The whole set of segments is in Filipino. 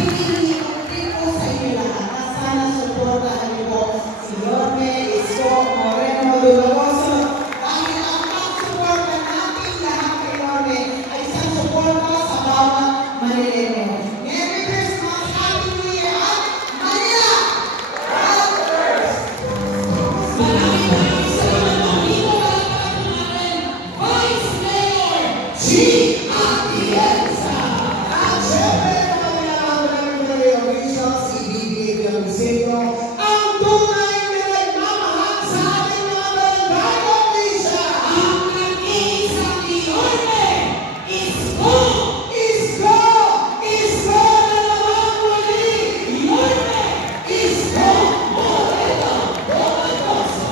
hinihingi ko din po sa inyo lahat na sana suportahan niyo po si Yorme Isko Moreno Dulagoso dahil ang pag-suporta natin lahat kay Yorme ay isang suporta sa bawat Manileno. Merry Christmas, Happy New Year, at Manila! Maraming salamat dito natin Vice Mayor G. Atienza. At syempre, ang tunay na nagmamahal sa ating mga barangay official. Ang nag-iisang Yorme Isko! Isko! Isko na naman muli! Yorme Isko Moreno Dulagoso!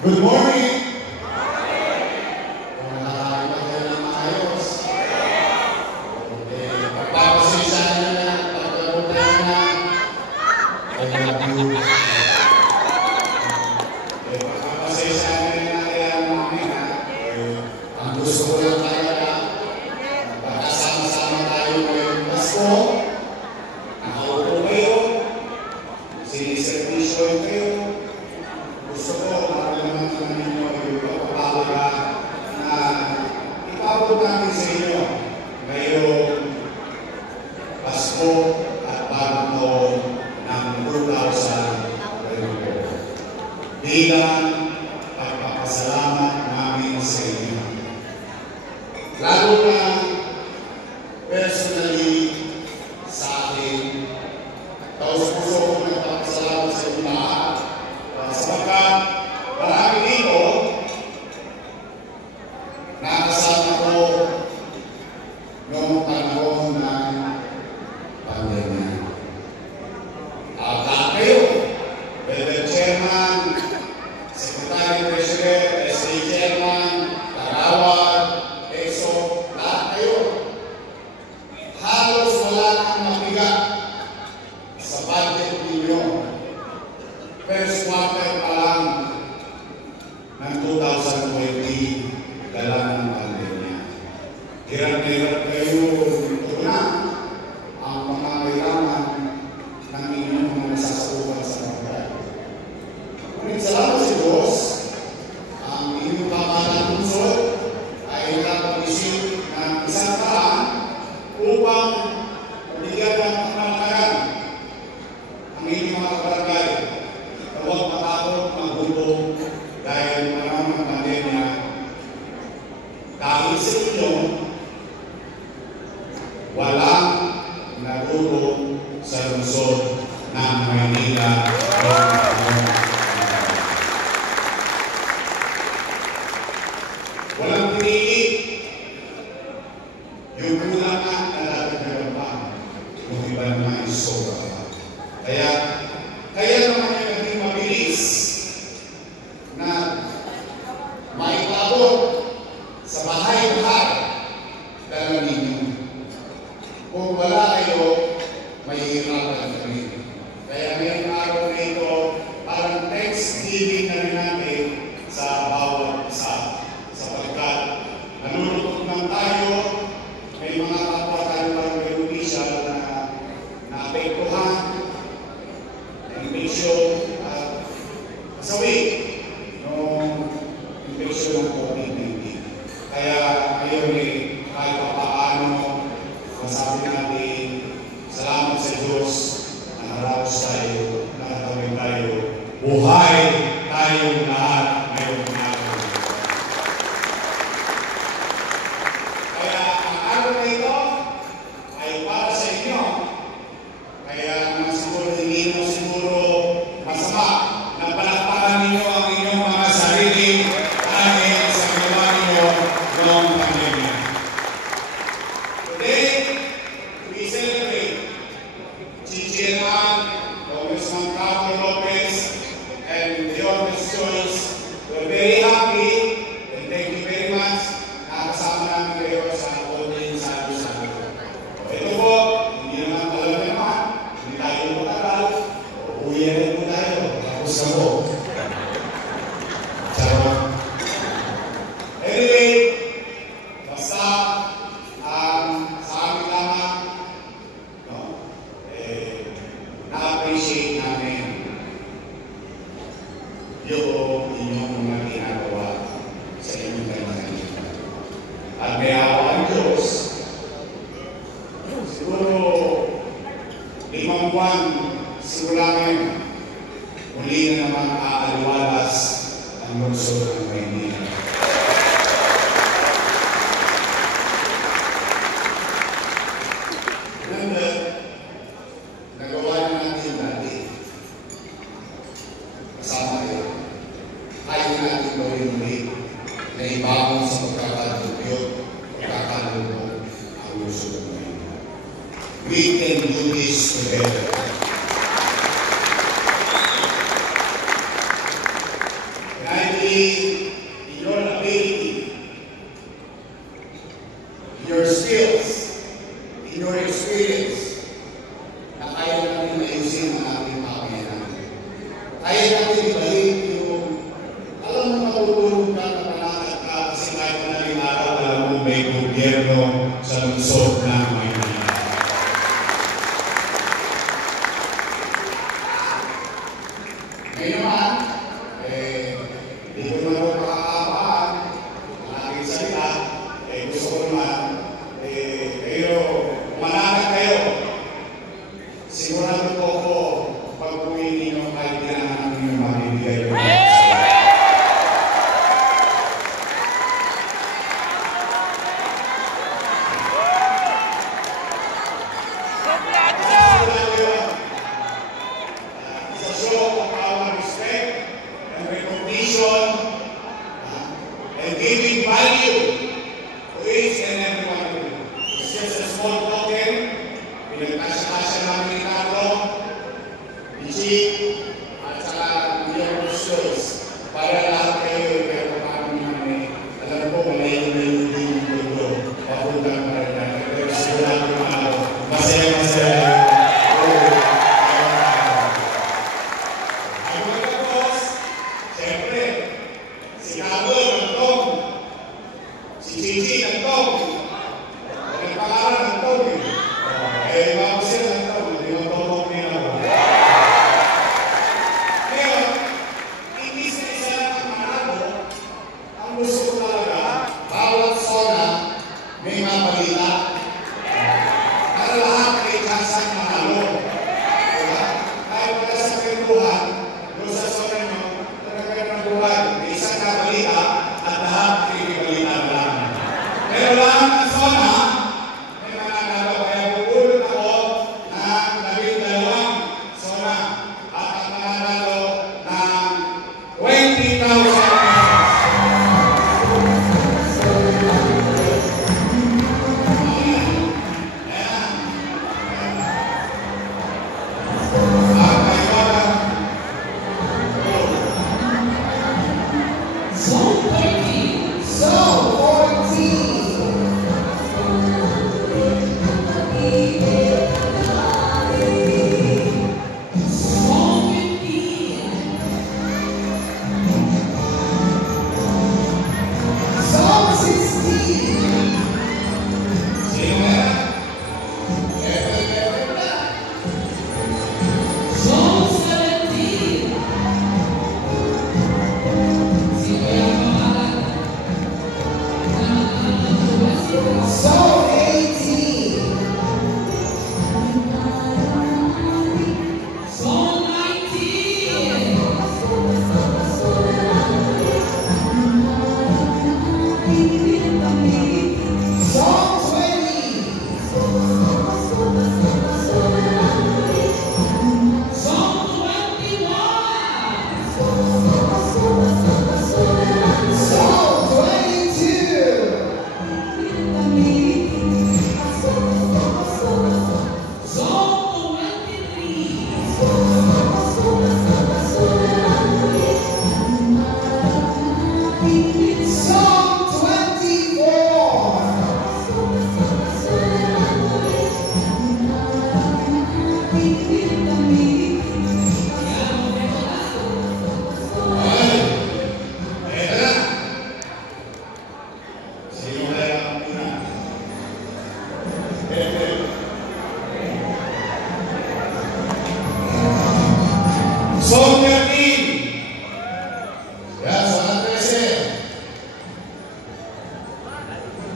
Good morning! Ang gusto ko lang talaga, magkasama-sama tayo ngayong Pasko, nakaupo kayo, siniservisyo kayo. Gusto ko, makalaman naman ninyo yung pagpapalaga na ipabot natin sa inyo ngayong Pasko at bagong taon ng 2024. Bilang pagpapasalamat namin sa inyo. Lalo na personally sa akin, taos-puso ko nagpapasalamat sa inyo lahat. Sapagkat marami dito nakasama ko noong panahon ng pandemya. At lahat kayo, President Chairman, Secretary President, SA Chairman, Tagawad, EXO, lahat kayo. Halos wala nang mabigat sa budget ninyo. First quarter pa lang ng 2020, dala ng pandemya. Hirap-hirap kayo na ang mga kailangan ng inyong mga nasasakupan sa barangay. Ngunit salamat sa Diyos, ang inyong pamatansod ay nakapag-isip ng isang paraan upang bigyan ng kamalakayan ang inyong mga barangay. Huwag matakot maghubog dahil panahon ng pandemya. Dahil sa inyo, walang natulog sa lungsod ng Maynila. Walang pinili yung kulang na dapat pa. Yung iba naman ay sobra pa. Kaya naman yung naging mabilis na maipabot sa bahay-bahay dala ninyo. Kung wala kayo, mahihirapan kami. Kaya ngayong araw na ito, parang Thanksgiving na rin natin sa bawat isa. Sapagkat nalulungkot lang tayo, may mga kapwa tayo parang official na naapektuhan. at may awa ang Diyos, siguro 5 buwan simula ngayon, muli na naman aaliwalas ang lungsod ng Maynila. Ganda, nagawa na natin dati. Kasama kayo. Kaya natin gawin muli na ibangon sa pagkakalubyot, pagkakalubog ang lungsod ng Maynila. We can do this together. In your ability, in your skills, in your experience, na kaya natin ayusin ang ating pamilya. Kaya natin ibalik yung, alam mo matutulog ka, napanakad ka, kasi kahit na rin araw, alam mo may gobyerno sa lungsod ng Maynila. Ngayon naman, hindi ko naman makakapaan ang aking salita, gusto ko naman, kayo, manakad kayo. Sigurado po ako, pag-uwi ninyo, kahit kailangan ninyo mabibigay ko. It's a show of our respect and recognition and giving value to each and every one of you. It's just a small token. Pinagkasya-kasya namin ni Carlo, ni Chief, at saka ni Your Choice. Para lahat kayo, pero paano namin, alam ko, malayo na yung mundo. Papunta pa rin natin. Pero sigurado na ako, masaya-masaya. Si Carlo nagtong, si Gigi nagtong, nagpangalan nagtong bago sila nagtong, hindi matutong nila ako. Ngayon, hindi sa isa ang marado, ang gusto ko talaga, bawat zona may mga balita. Para lahat ay kansang manalo. Diba? Kahit wala sa kwentuhan, doon sa zona nyo, talaga ng buhay. May isang kabalita at lahat kinibalita na lang. Pero lahat ng zona, may mananalo. Kaya pupulot ako ng 12 zona at ang mananalo ng 20,000 pesos.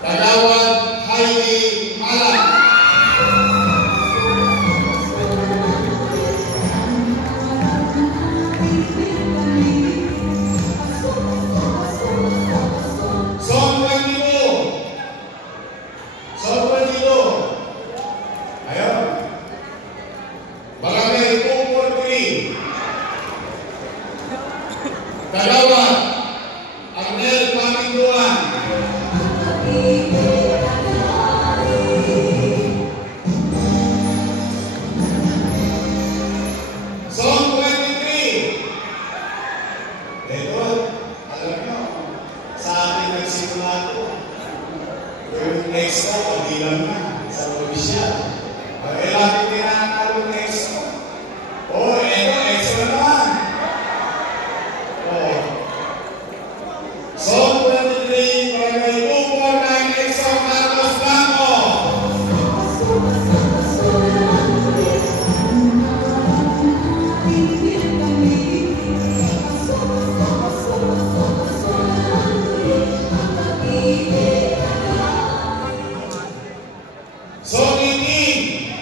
Kagawad Heidi Malang. Zone 22. Zone 22. Ayun. Barangay 243. Kagawad Arnel Paminduan. Zone 23. Ito, alam nyo, sa ating nagsimula ito, yung next ko, kabilang na sa probinsya. Lagi tinanalo next ko. Oh, ito, extra naman. Oh. Zone 23, Barangay 249, Exo Carlos Blanco. Zone 18.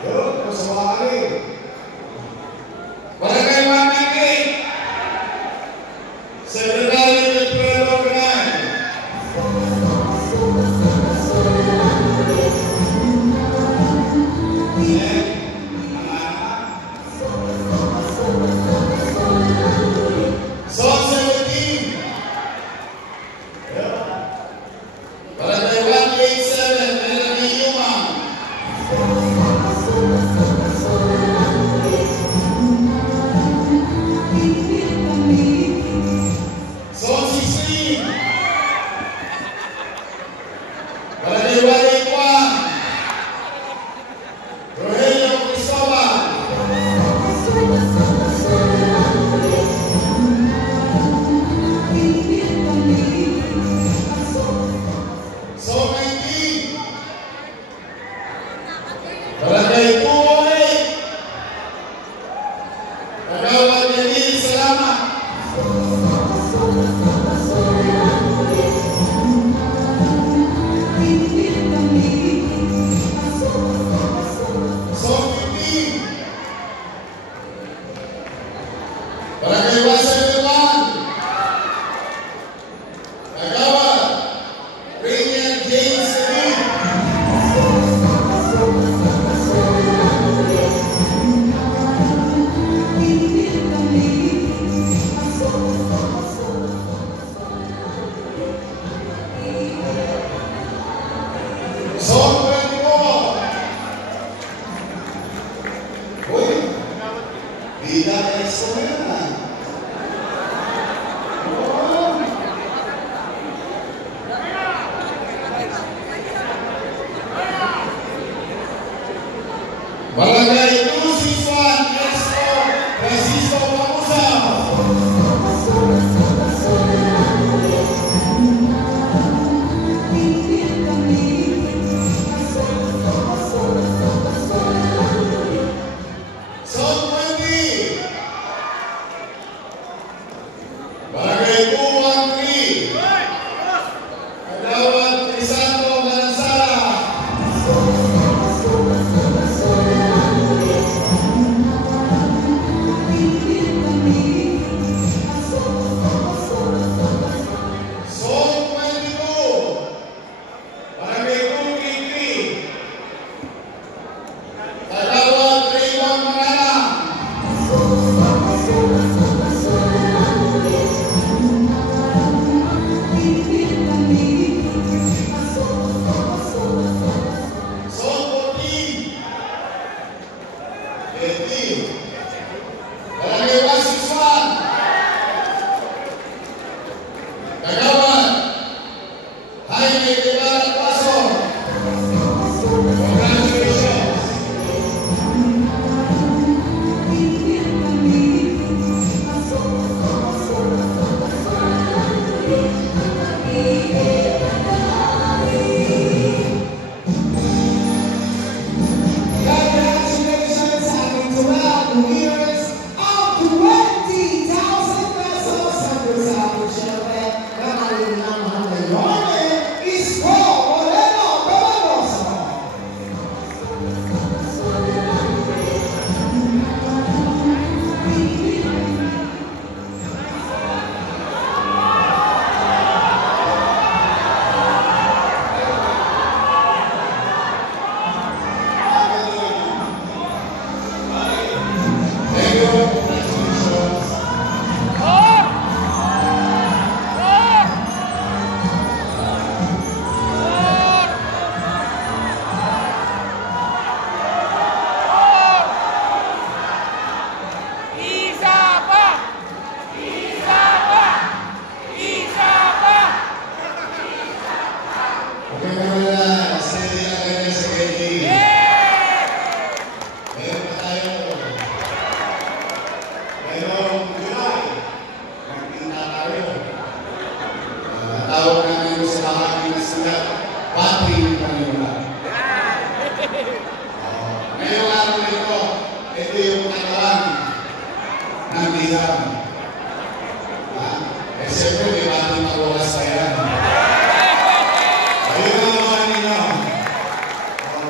Yun, masawari. Barangay 198. Secretary Alfredo Gran. Zone 17. Barangay 187, Melanie Yumang. Zone 16. Barangay 181, Rogelio Cristobal. Zone 19. Barangay 208, Kagawad Yanil Salamat. Zone 15. Barangay 171, Kagawad Rainier James Lee. Zone 24. Uy, bida extra na yan ah. Oh. Barangay 261, Expo Francisco Pamusao. Zone 20. Barangay 213, Kagawad Crisanto Manansala. Zone 22. Barangay 233, Kagawad Raymond Manalang. Zone 14. Barangay 161, Kagawad Jaime Guevara Pasor. Congratulations. Congratulations sa ating 12 winners of 20,000 pesos. Ang sa ating syempre, kakainin ang mga Yorme kayo sa bahagi na sila, pati yung panimula. Ngayong araw nito, ito yung katawan ng bihang. Siyempre, may bating makulas na yan. Ayun ang naman ninyo.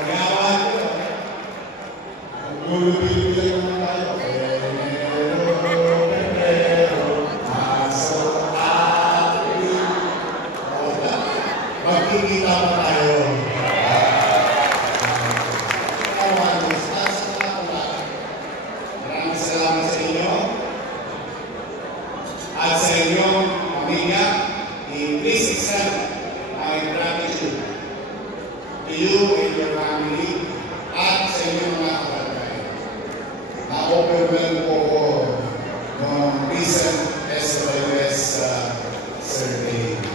Ginawa nyo. Lulubi-lubi naman tayo. Magkikita pa tayo. Maraming salamat sa inyo. At sa inyong pamilya, please extend my gratitude to you and your family at sa inyong mga kabarangay. Na-overwhelm po ko ng recent SWS survey.